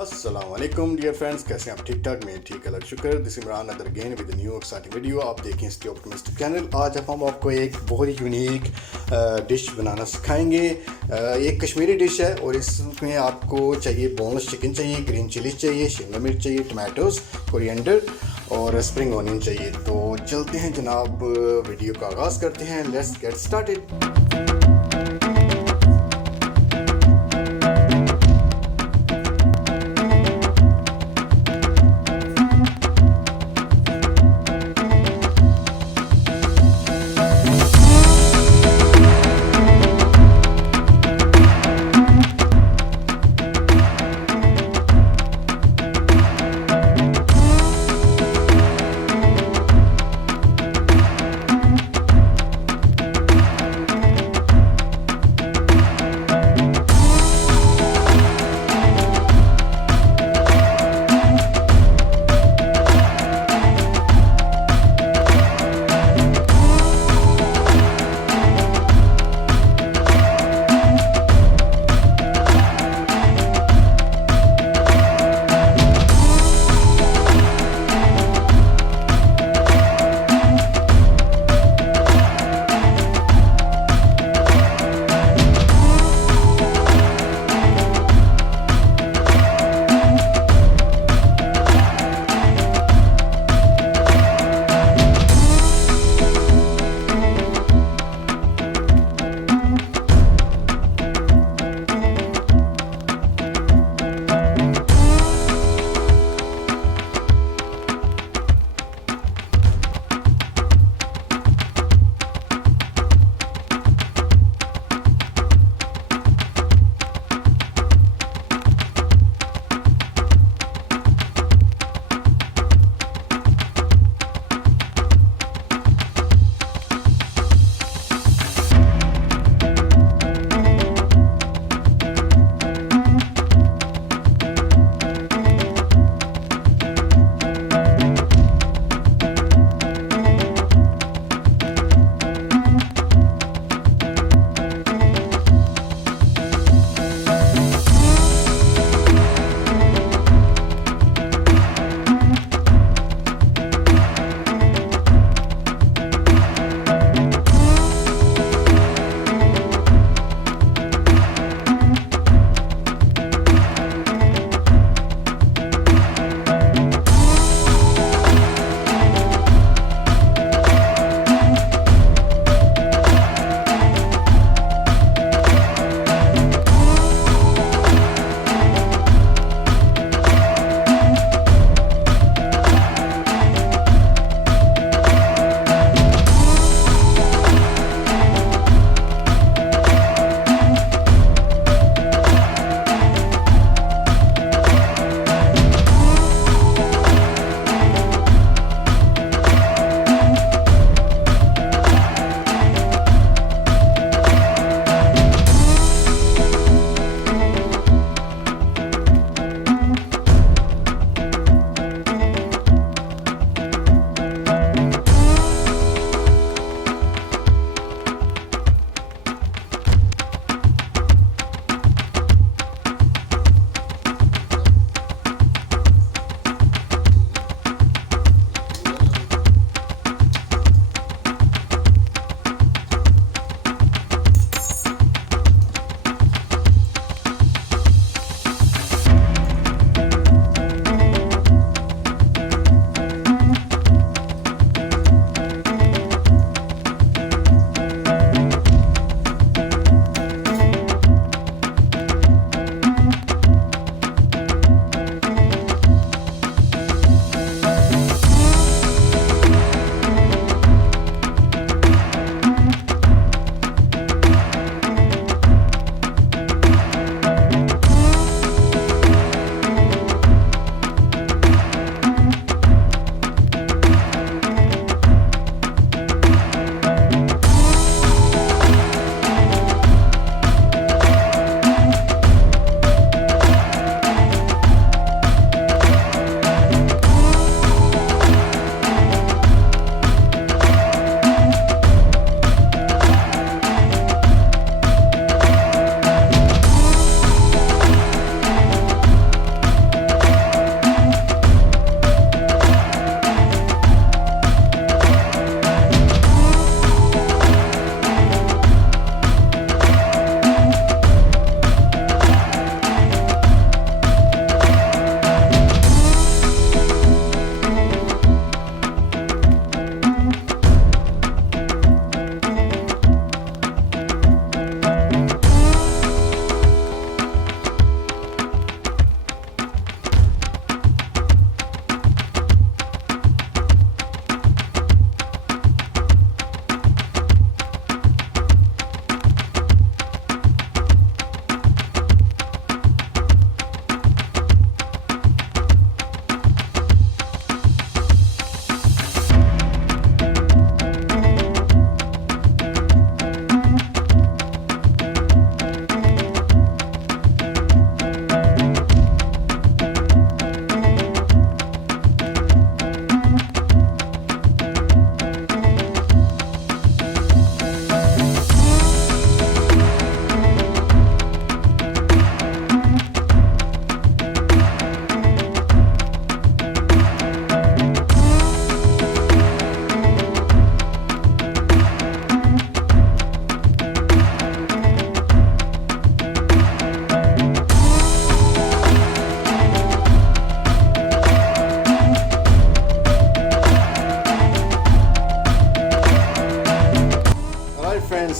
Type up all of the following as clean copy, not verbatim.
अस्सलाम वालेकुम dear friends, कैसे हैं आप? ठीक ठाक? मैं ठीक, अलग शुक्र। This Imran other again with new exciting video. आप देखें StayOptimistic चैनल। आज हम आपको एक बहुत ही यूनिक डिश बनाना सिखाएंगे। एक कश्मीरी डिश है और इसमें आपको चाहिए बोनलेस चिकन चाहिए, ग्रीन चिलीज चाहिए, शिमला मिर्च चाहिए, टमाटोज़, कोरिएंडर और स्प्रिंग ऑनियन चाहिए। तो चलते हैं जनाब, वीडियो का आगाज़ करते हैं। Let's get started.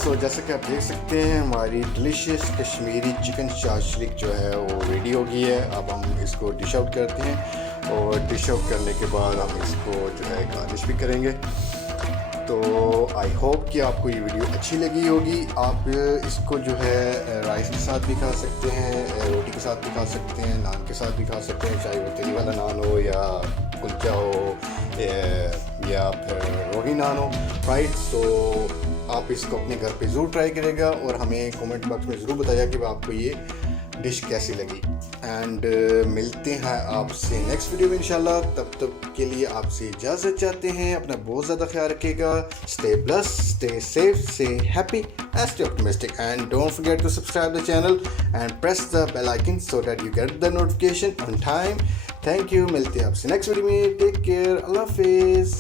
सो जैसा कि आप देख सकते हैं हमारी डिलीशियस कश्मीरी चिकन शाशलिक जो है वो रेडी हो गई है। अब हम इसको डिश आउट करते हैं और डिश आउट करने के बाद हम इसको जो है गार्निश भी करेंगे। तो आई होप कि आपको ये वीडियो अच्छी लगी होगी। आप इसको जो है राइस के साथ भी खा सकते हैं, रोटी के साथ भी खा सकते हैं, नान के साथ भी खा सकते हैं, चाहे वो तली वाला नान हो या कुलचा हो या फिर रोटी नान हो, राइट। सो आप इसको अपने घर पे ज़रूर ट्राई करेगा और हमें कमेंट बॉक्स में ज़रूर बताइए कि आपको ये डिश कैसी लगी। एंड मिलते हैं आपसे नेक्स्ट वीडियो में इंशाल्लाह। तब तक के लिए आपसे इजाज़त चाहते हैं। अपना बहुत ज़्यादा ख्याल रखिएगा। Stay blessed, stay safe, stay happy and stay optimistic. And don't forget to subscribe the channel and press the bell icon so that you get the notification on time. Thank you. मिलते हैं आपसे next video में। Take care. अल्लाह हाफिज़।